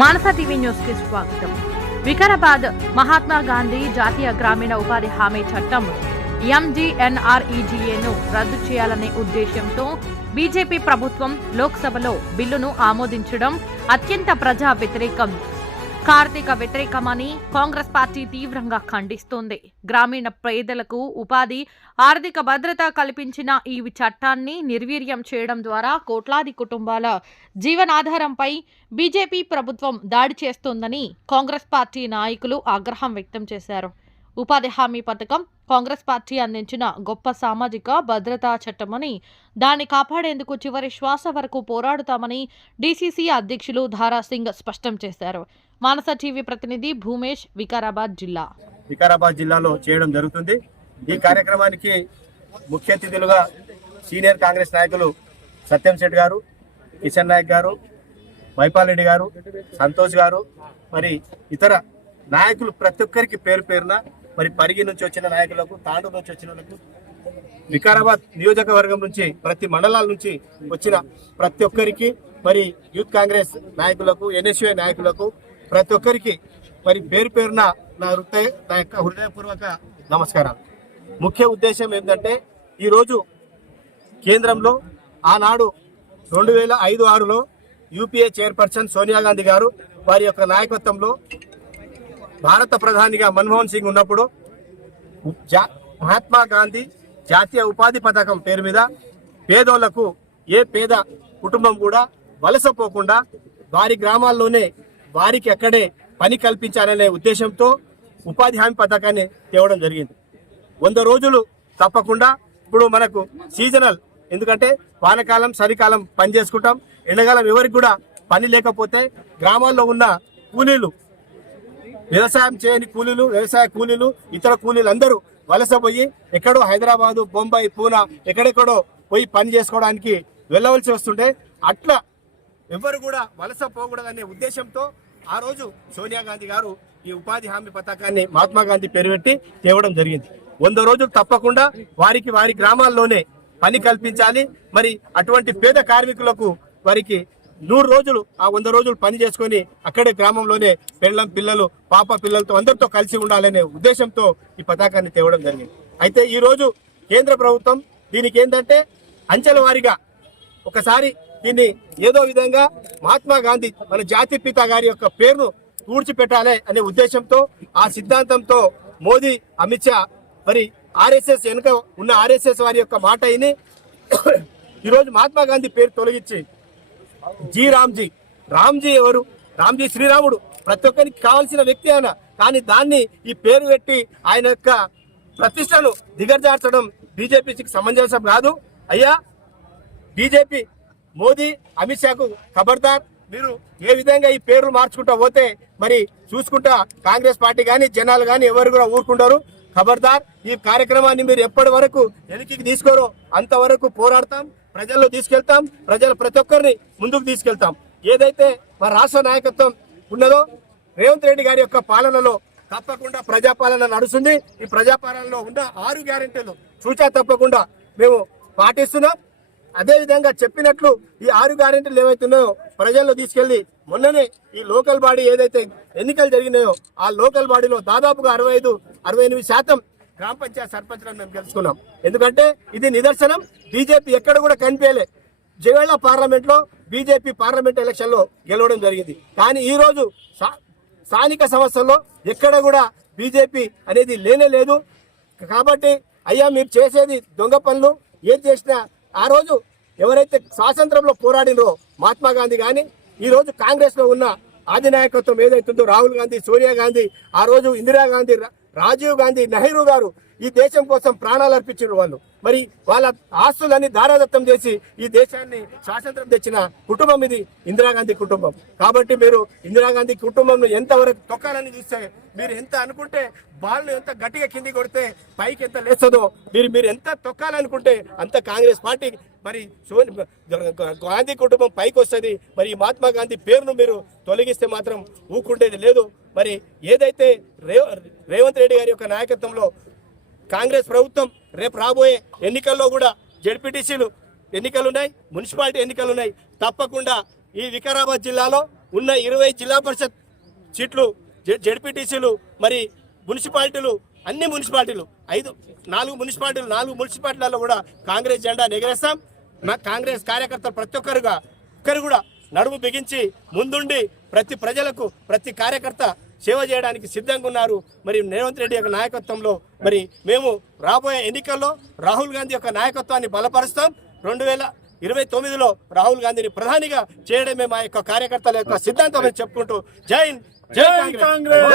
మానస TV news కి స్వాగతం. వికారాబాద్ మహాత్మా గాంధీ జాతీయ గ్రామీణ ఉపాధి హామీ చట్టం MGNREGAను రద్దు చేయాలనే ఉద్దేశంతో బీజేపీ ప్రభుత్వం లోక్సభలో బిల్లును ఆమోదించడం అత్యంత ప్రజా వ్యతిరేకం, కార్తీక వ్యతిరేకమని కాంగ్రెస్ పార్టీ తీవ్రంగా ఖండిస్తోంది. గ్రామీణ పేదలకు ఉపాధి, ఆర్థిక భద్రత కల్పించిన ఈ చట్టాన్ని నిర్వీర్యం చేయడం ద్వారా కోట్లాది కుటుంబాల జీవనాధారంపై బీజేపీ ప్రభుత్వం దాడి చేస్తోందని కాంగ్రెస్ పార్టీ నాయకులు ఆగ్రహం వ్యక్తం చేశారు. ఉపాధి హామీ పథకం కాంగ్రెస్ పార్టీ అందించిన గొప్ప సామాజిక భద్రతా చట్టమని, దాన్ని కాపాడేందుకు చివరి శ్వాస వరకు పోరాడుతామని డీసీసీ అధ్యక్షులు ధారా సింగ్ స్పష్టం చేశారు. మానస టీవీ ప్రతినిధి భూమేష్, వికారాబాద్ జిల్లాలో చేయడం జరుగుతుంది. ఈ కార్యక్రమానికి ముఖ్య అతిథులుగా సీనియర్ కాంగ్రెస్ నాయకులు సత్యం శెట్టి గారు, కిషన్ నాయక్ గారు, మైపాల్ రెడ్డి గారు, సంతోష్ గారు, మరి ఇతర నాయకులు ప్రతి ఒక్కరికి పేరు పేరున, మరి పరిగి నుంచి వచ్చిన నాయకులకు, తాండూరు నుంచి వచ్చిన వాళ్ళకు, వికారాబాద్ నియోజకవర్గం నుంచి ప్రతి మండలాల నుంచి వచ్చిన ప్రతి ఒక్కరికి, మరి యూత్ కాంగ్రెస్ నాయకులకు, NSUI నాయకులకు ప్రతి ఒక్కరికి మరి పేరు పేరున నా యొక్క హృదయపూర్వక నమస్కారాలు. ముఖ్య ఉద్దేశం ఏంటంటే, ఈరోజు కేంద్రంలో ఆనాడు 2005-6లో యూపీఏ చైర్పర్సన్ సోనియా గాంధీ గారు వారి యొక్క నాయకత్వంలో భారత ప్రధానిగా మన్మోహన్ సింగ్ ఉన్నప్పుడు మహాత్మా గాంధీ జాతీయ ఉపాధి పథకం పేరు మీద పేదోళ్లకు, ఏ పేద కుటుంబం కూడా వలసపోకుండా వారి గ్రామాల్లోనే వారికి అక్కడే పని కల్పించాలనే ఉద్దేశంతో ఉపాధి హామీ పథకాన్ని తేవడం జరిగింది. 100 రోజులు తప్పకుండా. ఇప్పుడు మనకు సీజనల్, ఎందుకంటే వానకాలం, చలికాలం పని చేసుకుంటాం. ఎండాకాలం ఎవరికి కూడా పని లేకపోతే గ్రామాల్లో ఉన్న కూలీలు, వ్యవసాయం చేయని కూలీలు, వ్యవసాయ కూలీలు, ఇతర కూలీలు అందరూ వలసపోయి ఎక్కడో హైదరాబాదు, బొంబాయి, పూనా ఎక్కడెక్కడో పోయి పని చేసుకోవడానికి వెళ్ళవలసి వస్తుంటే, అట్లా ఎవరు కూడా వలస పోకూడదనే ఉద్దేశంతో ఆ రోజు సోనియా గాంధీ గారు ఈ ఉపాధి హామీ పథకాన్ని మహాత్మా గాంధీ పేరు పెట్టి తేవడం జరిగింది. 100 రోజులు తప్పకుండా వారికి వారి గ్రామాల్లోనే పని కల్పించాలి. మరి అటువంటి పేద కార్మికులకు వారికి 100 రోజులు, ఆ 100 రోజులు పని చేసుకొని అక్కడే గ్రామంలోనే పెళ్ళం పిల్లలు, పాప పిల్లలతో అందరితో కలిసి ఉండాలనే ఉద్దేశంతో ఈ పథకాన్ని తేవడం జరిగింది. అయితే ఈ రోజు కేంద్ర ప్రభుత్వం దీనికి ఏంటంటే అంచెల వారీగా ఒకసారి దీన్ని ఏదో విధంగా మహాత్మా గాంధీ మన జాతి పిత గారి యొక్క పేరును పూడ్చిపెట్టాలి అనే ఉద్దేశంతో, ఆ సిద్ధాంతంతో మోదీ, అమిత్ షా, మరి RSS వెనుక ఉన్న RSS వారి యొక్క మాట అయిని ఈరోజు మహాత్మా గాంధీ పేరు తొలగించి రామ్జీ ఎవరు? రామ్జీ శ్రీరాముడు, ప్రతి ఒక్కరికి కావాల్సిన వ్యక్తి ఆయన. కానీ దాన్ని ఈ పేరు పెట్టి ఆయన యొక్క ప్రతిష్టను దిగజార్చడం బీజేపీకి సమంజసం కాదు. అయ్యా బీజేపీ, మోదీ, అమిత్ షాకు ఖబర్దార్. మీరు ఏ విధంగా ఈ పేర్లు మార్చుకుంటా పోతే మరి చూసుకుంటా కాంగ్రెస్ పార్టీ కానీ, జనాలు కానీ ఎవరు కూడా ఊరుకుంటారు. ఖబర్దార్. ఈ కార్యక్రమాన్ని మీరు ఎప్పటి వరకు వెనక్కి తీసుకోరో అంతవరకు పోరాడతాం, ప్రజల్లో తీసుకెళ్తాం, ప్రజల ప్రతి ఒక్కరిని ముందుకు తీసుకెళ్తాం. ఏదైతే మా రాష్ట్ర నాయకత్వం ఉన్నదో, రేవంత్ రెడ్డి గారి యొక్క పాలనలో తప్పకుండా ప్రజాపాలన నడుస్తుంది. ఈ ప్రజాపాలనలో ఉన్న 6 గ్యారెంటీలు చూచా తప్పకుండా మేము పాటిస్తున్నాం. అదేవిధంగా చెప్పినట్లు ఈ 6 గ్యారెంటీలు ఏవైతున్నాయో ప్రజల్లో తీసుకెళ్లి, మొన్ననే ఈ లోకల్ బాడీ ఏదైతే ఎన్నికలు జరిగినాయో ఆ లోకల్ బాడీలో దాదాపుగా 65-68% గ్రామ పంచాయతీ సర్పంచ్లను మేము గెలుచుకున్నాం. ఎందుకంటే ఇది నిదర్శనం. బీజేపీ ఎక్కడ కూడా కనిపించలే. జవేళ పార్లమెంట్లో బీజేపీ పార్లమెంట్ ఎలక్షన్లో గెలవడం జరిగింది. కానీ ఈ రోజు స్థానిక సంస్థల్లో ఎక్కడ కూడా బీజేపీ అనేది లేనే లేదు. కాబట్టి అయ్యా మీరు చేసేది దొంగ పనులు. ఏం చేసినా ఆ రోజు ఎవరైతే స్వాతంత్రంలో పోరాడినో మహాత్మా గాంధీ కానీ, ఈ రోజు కాంగ్రెస్ లో ఉన్న అధినాయకత్వం ఏదైతుందో రాహుల్ గాంధీ, సోనియా గాంధీ, ఆ రోజు ఇందిరాగాంధీ, రాజీవ్ గాంధీ, నెహ్రూ గారు ఈ దేశం కోసం ప్రాణాలు అర్పించిన వాళ్ళు. మరి వాళ్ళ ఆస్తులన్నీ దారాదత్తం చేసి ఈ దేశాన్ని స్వాతంత్రం తెచ్చిన కుటుంబం ఇది ఇందిరాగాంధీ కుటుంబం. కాబట్టి మీరు ఇందిరాగాంధీ కుటుంబం ఎంతవరకు తొక్కాలని చూస్తే, మీరు ఎంత అనుకుంటే బాల్ను ఎంత గట్టిగా కింది కొడితే పైకి ఎంత లేస్తుందో, మీరు ఎంత తొక్కాలనుకుంటే అంత కాంగ్రెస్ పార్టీ, మరి గాంధీ కుటుంబం పైకి వస్తుంది. మరి ఈ మహాత్మా గాంధీ పేరును మీరు తొలగిస్తే మాత్రం ఊకుండేది లేదు. మరి ఏదైతే రేవంత్ రెడ్డి గారి యొక్క నాయకత్వంలో కాంగ్రెస్ ప్రభుత్వం రేపు రాబోయే ఎన్నికల్లో కూడా జెడ్పీటీసీలు ఎన్నికలున్నాయి, మున్సిపాలిటీ ఎన్నికలున్నాయి. తప్పకుండా ఈ వికారాబాద్ జిల్లాలో ఉన్న 20 జిల్లా పరిషత్ సీట్లు, జెడ్పీటీసీలు, మరి మున్సిపాలిటీలు, అన్ని మున్సిపాలిటీలు 4 మున్సిపాలిటీలలో కూడా కాంగ్రెస్ జెండా ఎగరేస్తాం. మా కాంగ్రెస్ కార్యకర్తలు ప్రతి ఒక్కరు కూడా నడుము బిగించి ముందుండి ప్రతి ప్రజలకు, ప్రతి కార్యకర్త సేవ చేయడానికి సిద్ధంగా ఉన్నారు. మరి రేవంత్ రెడ్డి యొక్క నాయకత్వంలో మరి మేము రాబోయే ఎన్నికల్లో రాహుల్ గాంధీ యొక్క నాయకత్వాన్ని బలపరుస్తాం. 2029లో రాహుల్ గాంధీని ప్రధానిగా చేయడమే మా యొక్క కార్యకర్తల యొక్క సిద్ధాంతం అని చెప్పుకుంటూ జై హింద్, జై కాంగ్రెస్.